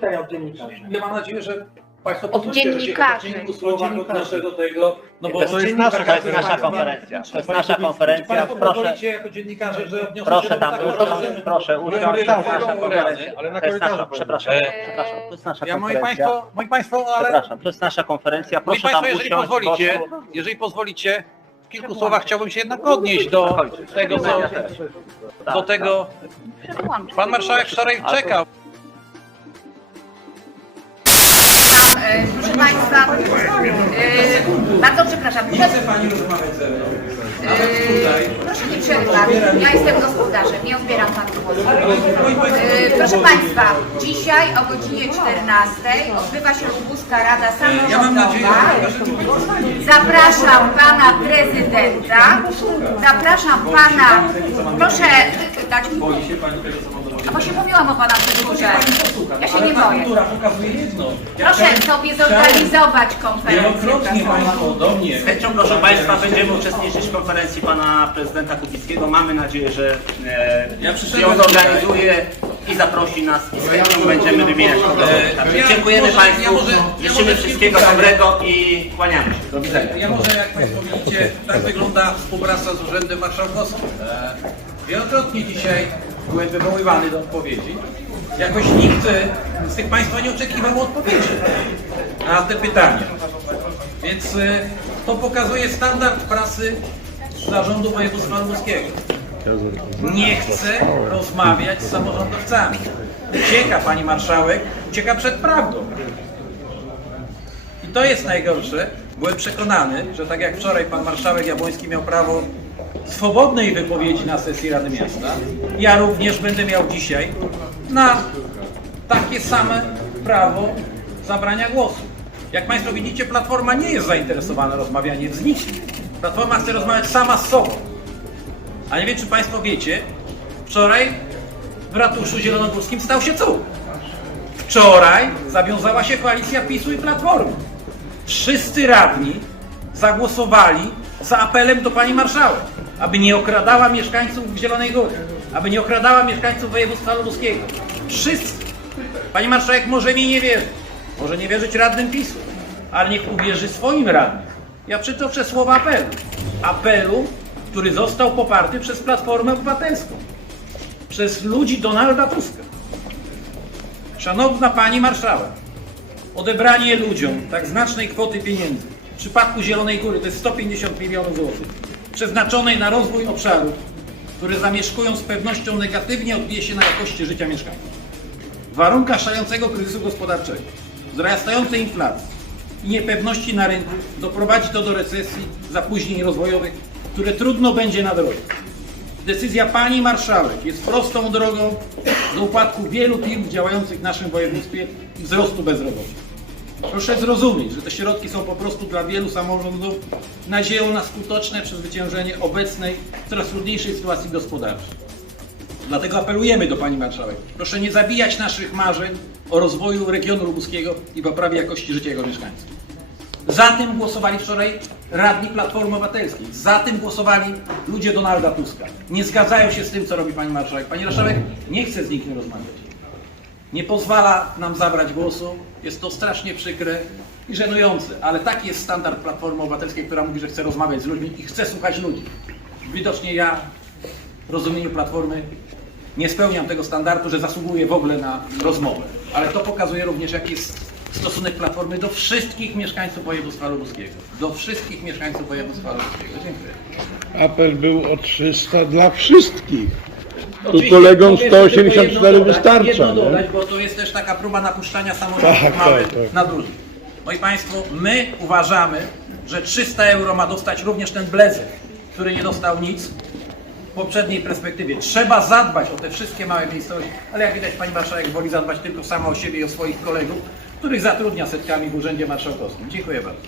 pytania od dziennikarzy. Ja mam nadzieję, że Państwo Od dziennikarzy. odnoszę do tego, no bo To jest nasza, to jest nasza konferencja. To jest nasza Czy konferencja. Państwo Proszę, pozwolicie jako dziennikarze, że odniosę proszę tam usiąść, proszę usiąść. To jest nasza konferencja. Ale na To jest nasza, przepraszam, E, przepraszam, to jest nasza Ja, moi konferencja. Państwo, moi państwo, ale Przepraszam, to jest nasza konferencja. moi Proszę tam państwo, jeżeli usiąść. pozwolicie, proszę. jeżeli pozwolicie, w kilku słowach chciałbym się jednak odnieść do tego, co, Tak, do tego, pan marszałek wczoraj czekał. Przepraszam. Proszę, Pani rozmawiać ze mną. e, proszę nie przerywać. Ja jestem gospodarzem, nie odbieram Panu głosu. Proszę Państwa, dzisiaj o godzinie 14 odbywa się Lubuska Rada Ja mam nadzieję, Samorządowa. że to pozostanie. Zapraszam Pana Prezydenta, zapraszam Pana, proszę dać mi Boi się Pani tego samochodu. A właśnie mówiłam o Pana przedłużę. Ja się nie boję. Która pokazuje jedno. Ja Proszę chciałem- sobie zorganizować konferencję Wielokrotnie prasową. Państwo do mnie Z chęcią, proszę Państwa, będziemy uczestniczyć w konferencji Pana Prezydenta Kubickiego. Mamy nadzieję, że e, Ja przyszedłem ją zorganizuje i zaprosi nas i z chęcią będziemy wymieniać. Także ja dziękujemy może- Państwu, ja może- ja życzymy wszystkiego zdań. dobrego i kłaniamy się. Do widzenia. Ja może, jak Państwo widzicie, tak wygląda współpraca z Urzędem Marszałkowskim. E, Wielokrotnie dzisiaj byłem wywoływany do odpowiedzi. Jakoś nikt e, z tych Państwa nie oczekiwał odpowiedzi na te pytania. Więc e, to pokazuje standard prasy Zarządu Województwa Lubuskiego. Nie chce rozmawiać z samorządowcami. Ucieka Pani Marszałek, ucieka przed prawdą. I to jest najgorsze. Byłem przekonany, że tak jak wczoraj pan marszałek Jabłoński miał prawo swobodnej wypowiedzi na sesji Rady Miasta, ja również będę miał dzisiaj na takie same prawo zabrania głosu. Jak Państwo widzicie, Platforma nie jest zainteresowana rozmawianiem z nikim. Platforma chce rozmawiać sama z sobą. A nie wiem, czy Państwo wiecie, wczoraj w ratuszu zielonogórskim stał się cud. Wczoraj zawiązała się koalicja PiSu i Platformy. Wszyscy radni zagłosowali za apelem do pani marszałek, aby nie okradała mieszkańców Zielonej Góry, aby nie okradała mieszkańców województwa lubuskiego. Wszyscy. Pani marszałek może mi nie wierzyć, może nie wierzyć radnym PiSu, ale niech uwierzy swoim radnym. Ja przytoczę słowa apelu. Apelu, który został poparty przez Platformę Obywatelską, przez ludzi Donalda Tuska. Szanowna Pani Marszałek, odebranie ludziom tak znacznej kwoty pieniędzy, w przypadku Zielonej Góry to jest 150 milionów złotych, przeznaczonej na rozwój obszarów, które zamieszkują z pewnością negatywnie odbije się na jakości życia mieszkańców. W warunkach szalejącego kryzysu gospodarczego, wzrastającej inflacji i niepewności na rynku doprowadzi to do recesji, zapóźnień rozwojowych, które trudno będzie nadrobić. Decyzja pani marszałek jest prostą drogą do upadku wielu firm działających w naszym województwie i wzrostu bezrobocia. Proszę zrozumieć, że te środki są po prostu dla wielu samorządów nadzieją na skuteczne przezwyciężenie obecnej, coraz trudniejszej sytuacji gospodarczej. Dlatego apelujemy do Pani Marszałek. Proszę nie zabijać naszych marzeń o rozwoju regionu lubuskiego i poprawie jakości życia jego mieszkańców. Za tym głosowali wczoraj radni Platformy Obywatelskiej. Za tym głosowali ludzie Donalda Tuska. Nie zgadzają się z tym, co robi Pani Marszałek. Pani Marszałek nie chce z nikim rozmawiać. Nie pozwala nam zabrać głosu. Jest to strasznie przykre i żenujące, ale taki jest standard Platformy Obywatelskiej, która mówi, że chce rozmawiać z ludźmi i chce słuchać ludzi. Widocznie ja w rozumieniu Platformy nie spełniam tego standardu, że zasługuję w ogóle na rozmowę. Ale to pokazuje również, jaki jest stosunek Platformy do wszystkich mieszkańców województwa lubuskiego. Do wszystkich mieszkańców województwa lubuskiego. Dziękuję. Apel był o 300 dla wszystkich. Oczywiście kolegom mogę jeszcze 184 tylko jedno dodać, wystarcza. Jedno nie? dodać, bo to jest też taka próba napuszczania samorządów Tak, małych tak, tak. na dużych. Moi Państwo, my uważamy, że 300 euro ma dostać również ten blezek, który nie dostał nic w poprzedniej perspektywie. Trzeba zadbać o te wszystkie małe miejscowości, ale jak widać Pani Marszałek woli zadbać tylko sama o siebie i o swoich kolegów, których zatrudnia setkami w Urzędzie Marszałkowskim. Dziękuję bardzo.